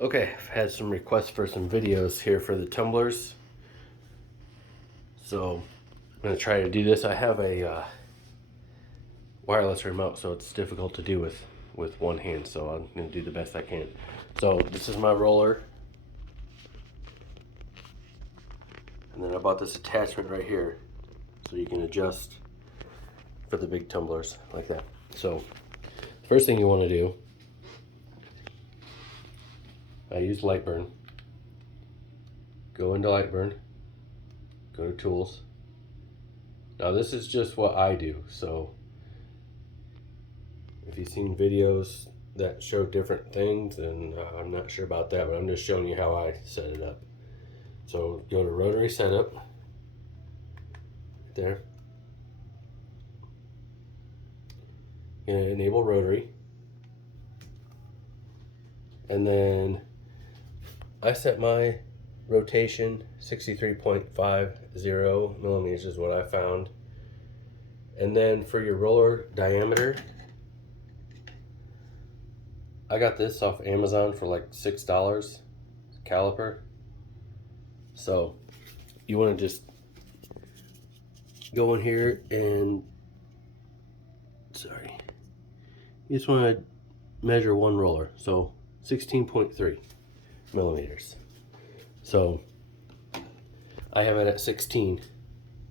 Okay, I've had some requests for some videos here for the tumblers. So I'm going to try to do this. I have a wireless remote, so it's difficult to do with one hand. So I'm going to do the best I can. So this is my roller. And then I bought this attachment right here. So you can adjust for the big tumblers like that. So the first thing you want to do, I use Lightburn. Go into Lightburn, go to Tools. Now this is just what I do, so if you've seen videos that show different things, then I'm not sure about that, but I'm just showing you how I set it up. So go to Rotary Setup, right there, and enable Rotary, and then I set my rotation 63.50 millimeters is what I found. And then for your roller diameter, I got this off Amazon for like $6 caliper. So you want to just go in here and you just want to measure one roller, so 16.3 millimeters. So I have it at 16.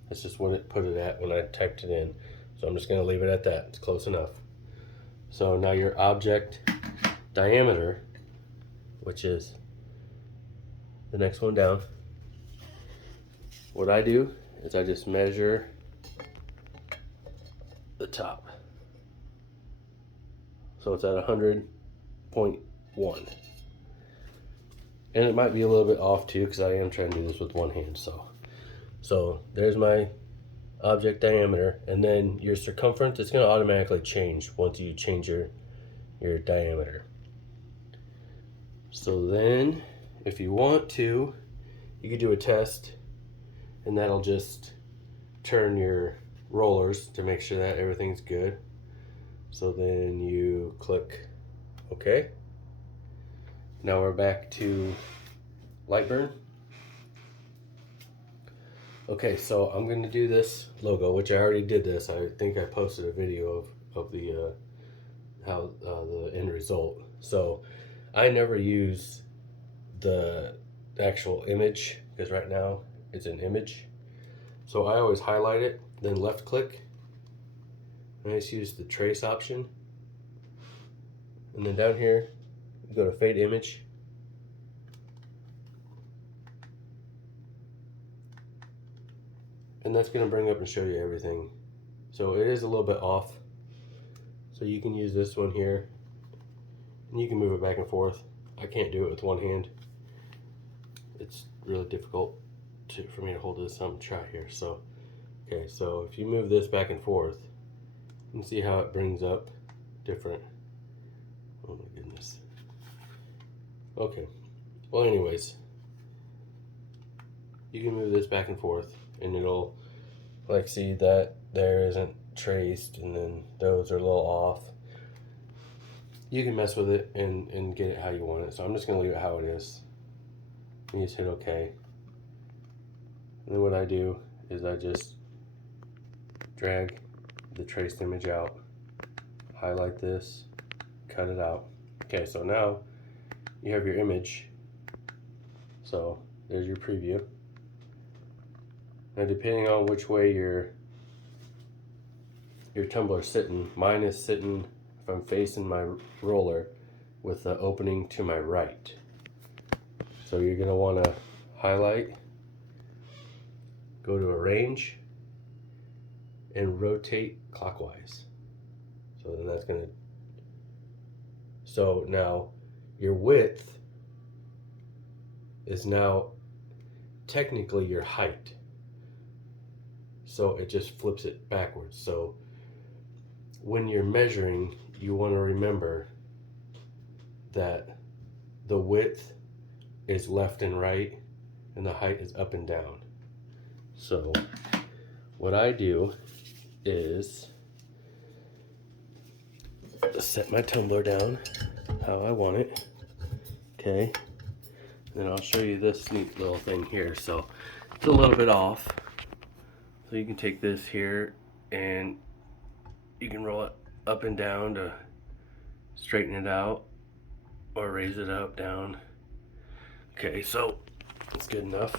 That's just what it put it at when I typed it in. So I'm just going to leave it at that. It's close enough. So now your object diameter, which is the next one down, what I do is I just measure the top. So it's at 100.1. And it might be a little bit off too, because I am trying to do this with one hand. So there's my object diameter, and then your circumference, it's going to automatically change once you change your diameter. So then if you want to, you could do a test, and that'll just turn your rollers to make sure that everything's good. So then you click OK. Now we're back to Lightburn. Okay, so I'm going to do this logo, which I already did this. I think I posted a video of the how the end result. So I never use the actual image, because right now it's an image. So I always highlight it, then left click, and I just use the trace option. And then down here, go to fade image. And that's going to bring up and show you everything. So it is a little bit off. So you can use this one here, and you can move it back and forth. I can't do it with one hand. It's really difficult for me to hold this. I'm gonna try here. So, okay, so if you move this back and forth, you can see how it brings up different. Oh my goodness. Okay. Well, anyways, you can move this back and forth, and it'll, like, see that there isn't traced, and then those are a little off. You can mess with it and get it how you want it. So I'm just gonna leave it how it is. And you just hit OK. And then what I do is I just drag the traced image out, highlight this, cut it out. Okay, so now you have your image. So there's your preview. Now depending on which way your tumbler is sitting, mine is sitting, if I'm facing my roller, with the opening to my right. So you're going to want to highlight, go to arrange, and rotate clockwise. So then that's going to, so now your width is now technically your height. So it just flips it backwards. So when you're measuring, you want to remember that the width is left and right, and the height is up and down. So what I do is set my tumbler down how I want it. Okay, then I'll show you this neat little thing here. So it's a little bit off, so you can take this here and you can roll it up and down to straighten it out, or raise it up, down. Okay, so it's good enough.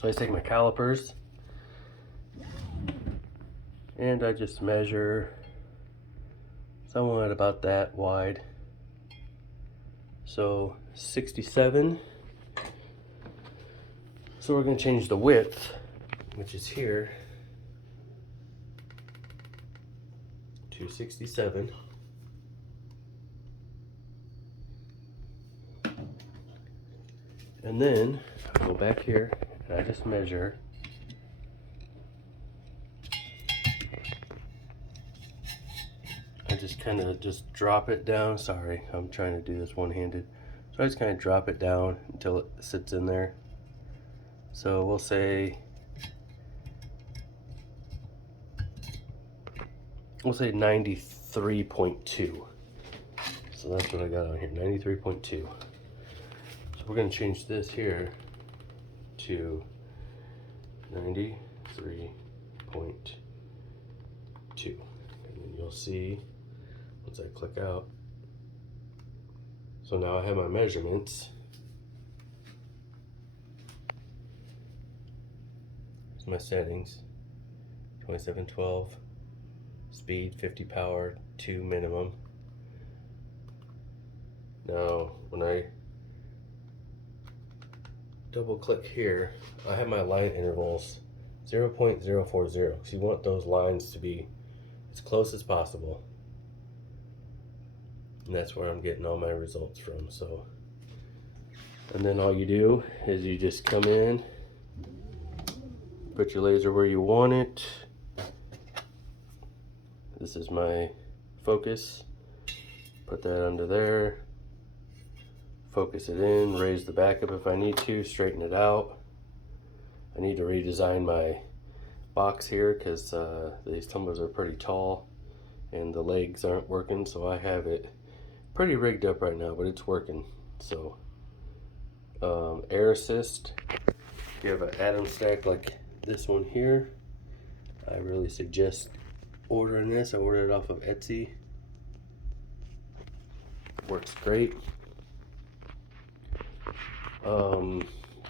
So I take my calipers and I just measure somewhat about that wide. So 67. So we're going to change the width, which is here, to 67. And then I go back here and I just measure. I just kind of just drop it down. Sorry, I'm trying to do this one-handed. So I just kind of drop it down until it sits in there. So we'll say 93.2. So that's what I got on here, 93.2. So we're going to change this here to 93.2. And then you'll see once I click out. So now I have my measurements. Here's my settings. 2712. Speed 50 power, 2 minimum. Now when I double click here, I have my line intervals 0.040. So you want those lines to be as close as possible. And that's where I'm getting all my results from. So, and then all you do is you just come in, put your laser where you want it. This is my focus. Put that under there. Focus it in, raise the back up if I need to, straighten it out. I need to redesign my box here because these tumblers are pretty tall and the legs aren't working, so I have it pretty rigged up right now, but it's working. So air assist, if you have an Atomstack like this one here, I really suggest ordering this. I ordered it off of Etsy. Works great.